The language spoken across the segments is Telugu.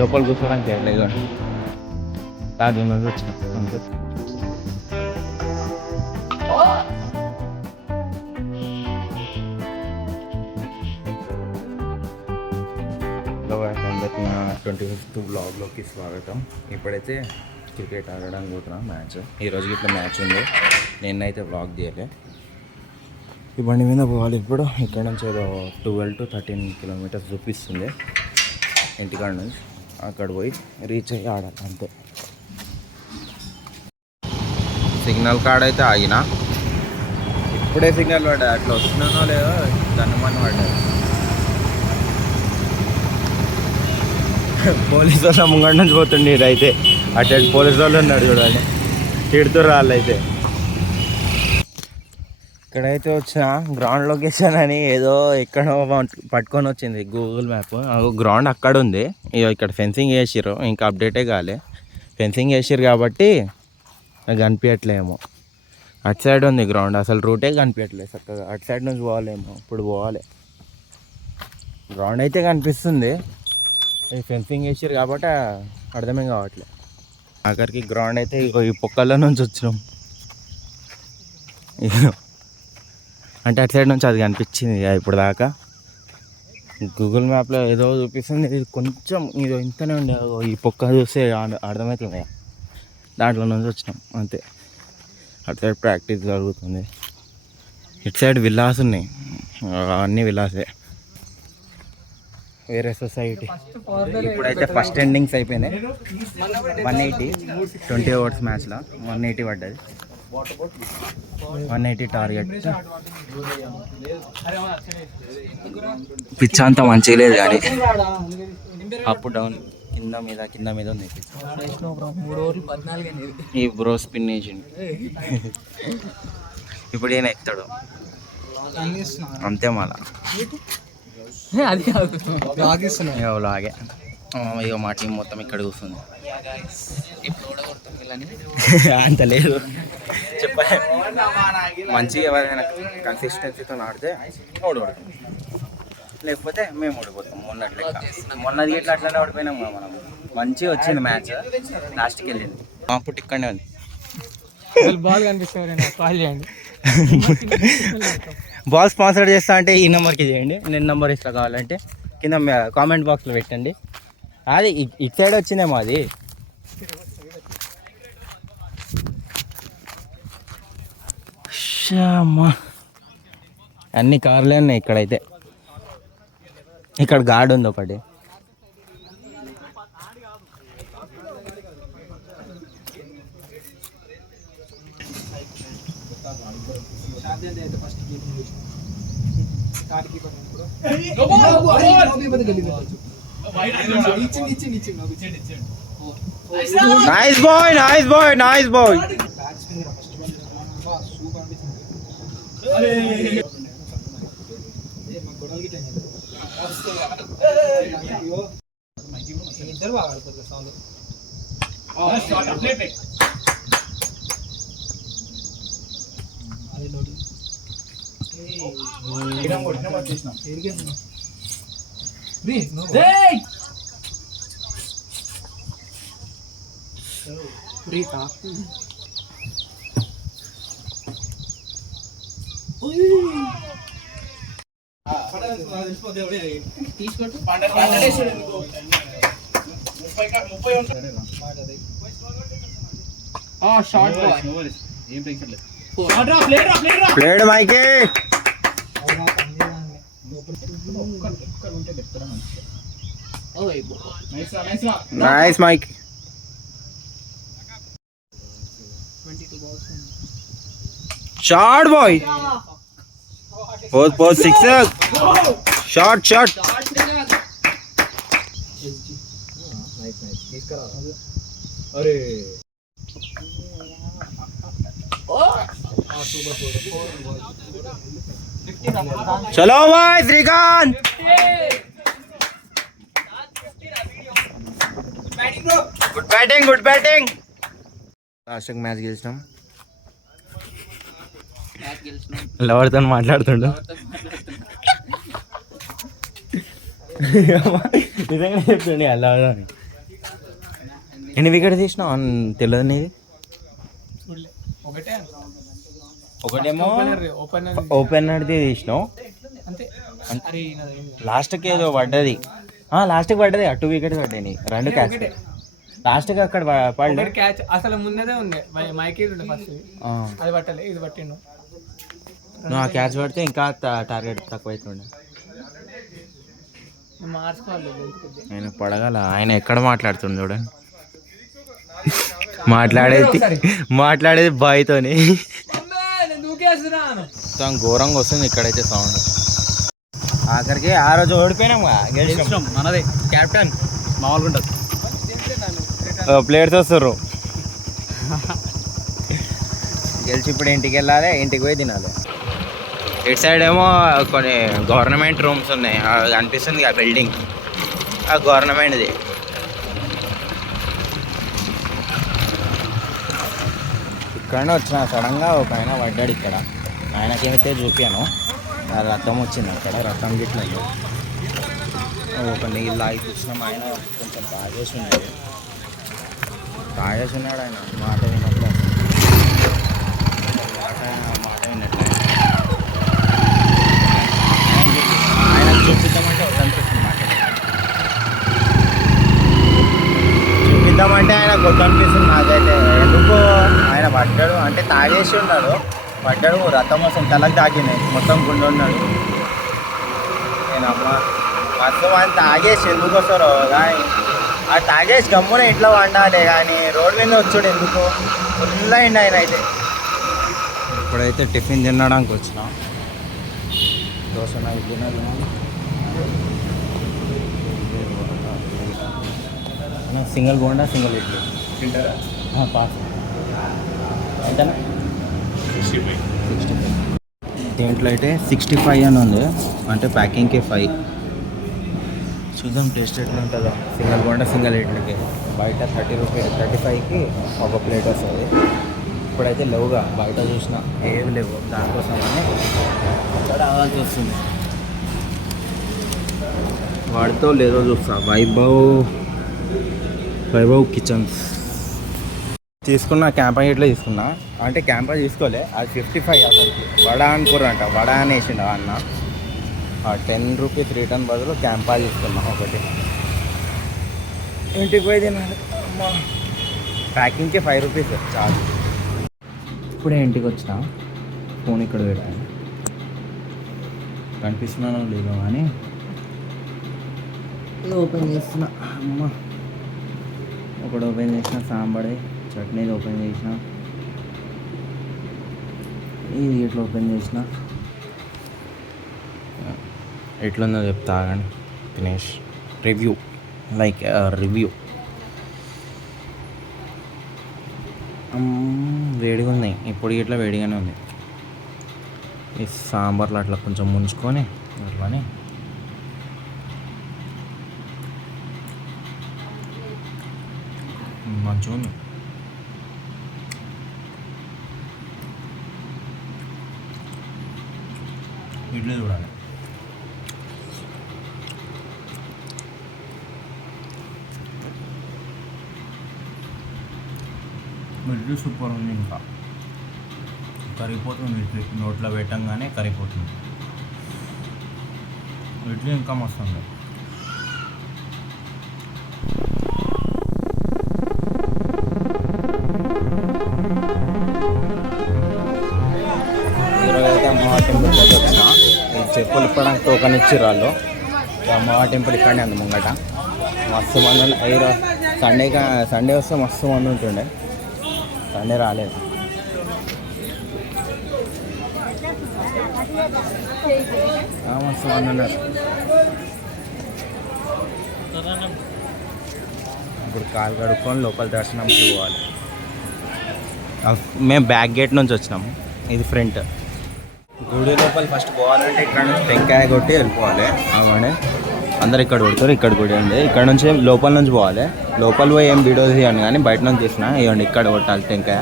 లోపల కూర్చోడానికి లేదు కాదు వచ్చిన అంతే. అందరికీ 25th వ్లాగ్లోకి స్వాగతం. ఇప్పుడైతే క్రికెట్ ఆడడానికి పోతున్నాం. మ్యాచ్ ఈరోజు ఇట్లా మ్యాచ్ ఉంది. నేనైతే వ్లాగ్ తీయలే. ఈ బండి మీద పోవాలి ఇప్పుడు. ఇక్కడ నుంచి ఏదో 12 to 13 కిలోమీటర్స్ చూపిస్తుంది ఇంటికాడ నుంచి. అక్కడ పోయి రీచ్ అయ్యి ఆడాలి అంతే. సిగ్నల్ కాడ అయితే ఆగినా. ఇప్పుడే సిగ్నల్ పడ్డా. అట్లా వస్తున్నానో లేదో దన్నమని పడ్డా. పోలీసు వాళ్ళ ముంగడ నుంచి పోతుండే. ఇదైతే అటు పోలీసు వాళ్ళు ఉన్నారు చూడండి, తిడుతుర్రు వాళ్ళు అయితే. ఇక్కడైతే వచ్చిన గ్రౌండ్ లొకేషన్ అని ఏదో ఎక్కడో పట్టుకొని వచ్చింది గూగుల్ మ్యాప్. గ్రౌండ్ అక్కడ ఉంది. ఇక్కడ ఫెన్సింగ్ వేసిర్రు, ఇంకా అప్డేటే కాలే. ఫెన్సింగ్ వేసిర్రు కాబట్టి అది కనిపించట్లేమో. అటు సైడ్ ఉంది గ్రౌండ్, అసలు రూటే కనిపించట్లేదు చక్కగా. అటు సైడ్ నుంచి పోవాలేమో, ఇప్పుడు పోవాలి. గ్రౌండ్ అయితే కనిపిస్తుంది, ఫెన్సింగ్ వేసిర్రు కాబట్టి అర్థమే కావట్లేదు. ఆఖరికి గ్రౌండ్ అయితే ఈ పొక్కల్లో నుంచి వచ్చినాం. అంటే అటు సైడ్ నుంచి అది కనిపించింది ఇప్పుడు దాకా. గూగుల్ మ్యాప్లో ఏదో చూపిస్తుంది, ఇది కొంచెం ఇది ఇంతనే ఉండే. ఈ పొక్క చూస్తే అర్థమవుతుంది. దాంట్లో నుంచి వచ్చినాం అంతే. అటు సైడ్ ప్రాక్టీస్ జరుగుతుంది. ఇటు సైడ్ విల్లాస్ ఉన్నాయి, అన్నీ విల్లాసే. వేరే సొసైటీ. ఇప్పుడైతే ఫస్ట్ ఎండింగ్స్ అయిపోయినాయి. 180 20 ఓవర్స్ మ్యాచ్లో 180 పడ్డది. 180 టార్గెట్. పిచ్ అంతా మంచిగా లేదు కానీ అప్ డౌన్ కింద మీద ఉంది. ఈ బ్రో స్పిన్ వేసిండు. ఇప్పుడు ఈయన ఎక్కుతాడు అంతే. మళ్ళా లాగే ఇక మా టీం మొత్తం ఇక్కడ కూర్చుంది. అంత లేదు చెప్పలే. మంచిగా ఎవరైనా కన్సిస్టెన్సీతో ఆడితే ఓడిపోతాం, లేకపోతే మేము ఓడిపోతాం. మొన్నది ఇట్లా అట్లనే ఓడిపోయినాం మనం. మంచిగా వచ్చింది మ్యాచ్, లాస్ట్కి వెళ్ళింది. మా పుట్టి ఇక్కడనే ఉంది. బాల్ కనిపిస్తుంది. బాల్ స్పాన్సర్ చేస్తా అంటే ఈ నెంబర్కి చేయండి, నేను నెంబర్ ఇస్తా. కావాలంటే కింద కామెంట్ బాక్స్లో పెట్టండి. అది ఇటు సైడ్ వచ్చిందేమో అది. అమ్మా అన్ని కార్లే ఉన్నాయి ఇక్కడైతే. ఇక్కడ గార్డ్ ఉంది ఒకటి. Nice boy, nice boy, nice boy. Played మైకి. Nice Mike. Short boy. Post 6. Short. చలో boy Srikanth. Good batting. Last match గెలిచినాం. లవర్తో మాట్లాడుతుండు. నిజంగా చెప్తుండే అలా ఎన్ని వికెట్ తీసినావు తెలియదు నీది? ఒకటేమో ఓపెనర్ది తీసినావు, లాస్ట్కి ఏదో పడ్డది. లాస్ట్కి పడ్డది, 2 వికెట్స్ పడ్డాయి, 2 క్యాచ్ లాస్ట్కి అక్కడ పడ్డాడు. క్యాచ్ అసలు ముందే ఉంది, మైకి ఫస్ట్ అది పట్టలే, ఇది పట్టిండు. నువ్వు ఆ క్యాచ్ పడితే ఇంకా టార్గెట్ తక్కువ అవుతుండే. ఆయన పడగల, ఆయన ఎక్కడ మాట్లాడుతుంది చూడండి, మాట్లాడేది బాయ్తోని మొత్తం ఘోరంగా వస్తుంది ఇక్కడైతే సౌండ్. ఆఖరికి ఆ రోజు ఓడిపోయినాం, గెలిచినాం, మనదే క్యాప్టెన్ మామూలుగా ఉంటుంది. ప్లేయర్స్ వస్తారు, గెలిచి ఇప్పుడు ఇంటికి వెళ్ళాలి, ఇంటికి పోయి తినాలి. ఇటు సైడ్ ఏమో కొన్ని గవర్నమెంట్ రూమ్స్ ఉన్నాయి, అది అనిపిస్తుంది ఆ బిల్డింగ్, ఆ గవర్నమెంట్ది. ఇక్కడనే వచ్చిన సడన్గా ఒక ఆయన పడ్డాడు ఇక్కడ, ఆయనకేమైతే చూపాను, రక్తం వచ్చింది అక్కడ, రక్తం గిట్ల ఒక నీళ్ళు ఆగి కూర్చున్నాం. ఆయన కొంచెం తాగేసి ఉన్నాడు ఆయన, మాట వినట్లేదు, మాట వినట్లేదు. ఆయన చూపిద్దామంటే వద్దనిపిస్తుంది, మాట చూపిద్దామంటే ఆయన కొత్త అనిపిస్తుంది నాకైతే. ఎందుకు ఆయన పడ్డాడు అంటే తాగేసి ఉన్నాడు, పడ్డాడు, రథం వస్తుంది, తలకు తాకినాయి, మొత్తం గుండె ఉన్నాడు. నేను అమ్మ మొత్తం ఆయన తాగేసి ఎందుకు వస్తారో కానీ, ఆ తాగేసి గమ్మున ఇంట్లో వండాలి కానీ రోడ్డు మీద వచ్చాడు ఎందుకు, ఫుల్ అయింది ఆయన అయితే. ఇప్పుడైతే టిఫిన్ తినడానికి వచ్చిన, దోశ నాకు తినాలి, సింగిల్ బోండా సింగిల్ ఇడ్లీ పాస్ ఎంతనా 65. దీంట్లో అయితే 65 అని ఉంది, అంటే ప్యాకింగ్కి 5. చూద్దాం టేస్ట్ ఎట్లా ఉంటుందో. సింగిల్ బోండా సింగిల్ ఇడ్లీకి బయట 30 రూపీస్, 35కి ఒక ప్లేట్ వస్తుంది. ఇప్పుడైతే లేవుగా, బయట చూసినా ఏవి లేవు, దానికోసం అని ఇక్కడ రావాల్సి వస్తుంది. వాడితో లేదో చూస్తా, వైభవ్ కిచెన్స్ తీసుకున్న, క్యాంపా ఇట్లా తీసుకున్నా, అంటే క్యాంపా తీసుకోలే, అది 55 అసలు వడ అనుకోరంట, వడ అని వేసిండు అన్న. 10 రూపీస్ రిటర్న్ బదులు క్యాంపా తీసుకున్నా ఒకటి, ఇంటికి పోయి తినాలి. అమ్మా ప్యాకింగ్కి 5 రూపీస్ చాలు. ఇప్పుడే ఇంటికి వచ్చిన, ఫోన్ ఇక్కడ పెట్టాను, కనిపిస్తున్నానో లేదో కానీ ఓపెన్ చేస్తున్నా. అమ్మ ఒకటి ఓపెన్ చేసిన, సాంబార్ చట్నీ ఓపెన్ చేసిన, ఇది ఇట్లా ఓపెన్ చేసిన. ఎట్లుందో చెప్తా కానీ దినేష్ రివ్యూ, లైక్ రివ్యూ. వేడిగా ఉంది, ఇప్పుడు ఇట్లా వేడిగానే ఉంది. ఈ సాంబార్లో అట్లా కొంచెం ముంచుకొని అట్లానే మంచిగా ఉంది. ఇడ్లీ చూడాలి, ఇడ్లీ సూపర్ ఉంది, ఇంకా కరిగిపోతుంది ఇడ్లీ, నోట్లో పెట్టంగానే కరిగిపోతుంది ఇడ్లీ, ఇంకా మస్తు ఉంది. ఈరోజైతే అమ్మవారి టెంపుల్కి అయితే వచ్చిన, చెప్పులు ఇప్పడానికి టోకన్ ఇచ్చి వాళ్ళు, అమ్మవారి టెంపుల్ ఇక్కడనే ఉంది ముంగట. మస్తు మంది ఉండే, సండే వస్తే మస్తు మంది ఉంటుండే, సండే రాలేదు. మస్తు మంది ఉన్నారు. ఇప్పుడు కాలు కడుక్కొని లోపల దర్శనంకి పోవాలి. మేము బ్యాక్ గేట్ నుంచి వచ్చినాము, ఇది ఫ్రంట్. గుడి లోపల ఫస్ట్ పోవాలంటే ఇక్కడ నుంచి టెంకాయ కొట్టి వెళ్ళిపోవాలి. అవునండి, అందరు ఇక్కడ కొడతారు, ఇక్కడ గుడి ఉంది, ఇక్కడ నుంచి లోపల నుంచి పోవాలి. లోపల పోయి ఏం వీడియో తీయండి కానీ బయట నుంచి తీసిన, ఇవ్వండి ఇక్కడ కొట్టాలి టెంకాయ.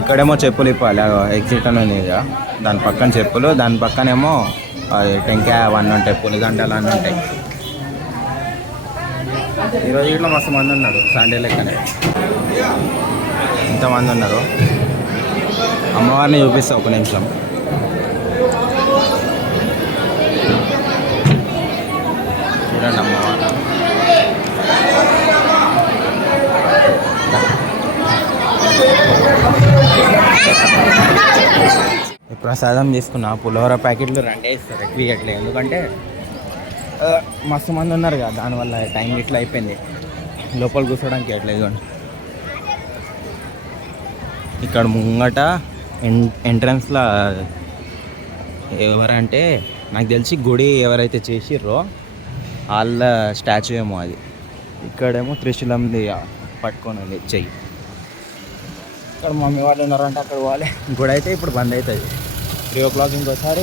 ఇక్కడేమో చెప్పులు ఇప్పాలి, ఎగ్జిట్ అని ఉంది కదా, దాని పక్కన చెప్పులు, దాని పక్కనేమో అది టెంకాయ అవన్నీ ఉంటాయి, పులిగంటలు అన్నీ ఉంటాయి. ఈరోజు ఇట్లా మస్తు మంది ఉన్నారు సండే లెక్కనే. ఇంతమంది ఉన్నారు. అమ్మవారిని చూపిస్తా ఒక నిమిషం. చూడండి అమ్మవారు. ప్రసాదం తీసుకున్న పులిహోర ప్యాకెట్లు 2 ఇస్తారు, ఎక్కువ ఇవ్వట్లేదు. ఎందుకంటే మస్తు మంది ఉన్నారు కదా, దానివల్ల టైం ఇట్లా అయిపోయింది. లోపల కూర్చోడానికి ఇవ్వట్లేదు. ఇక్కడ ముంగట ఎంట్రన్స్లో ఎవరంటే నాకు తెలిసి గుడి ఎవరైతే చేసిర్రో వాళ్ళ స్టాచ్యూ ఏమో అది. ఇక్కడేమో త్రిశూలంది పట్టుకొని ఉంది చెయ్యి. ఇక్కడ మమ్మీ వాళ్ళు ఉన్నారంటే అక్కడ పోవాలి. గుడి అయితే ఇప్పుడు బంద్ అవుతుంది. 3 o'clock ఇంకోసారి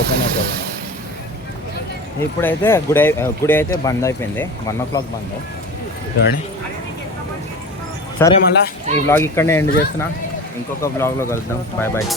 ఓపెన్ అవుతుంది. ఇప్పుడైతే గుడి అయితే బంద్ అయిపోయింది. 1 o'clock బంద్. చూడండి. సరే, మళ్ళీ ఈ వ్లాగ్ ఇక్కడనే ఎండ్ చేస్తున్నా. ఇంకొక వ్లాగ్లో కలుద్దాం. Bye bye.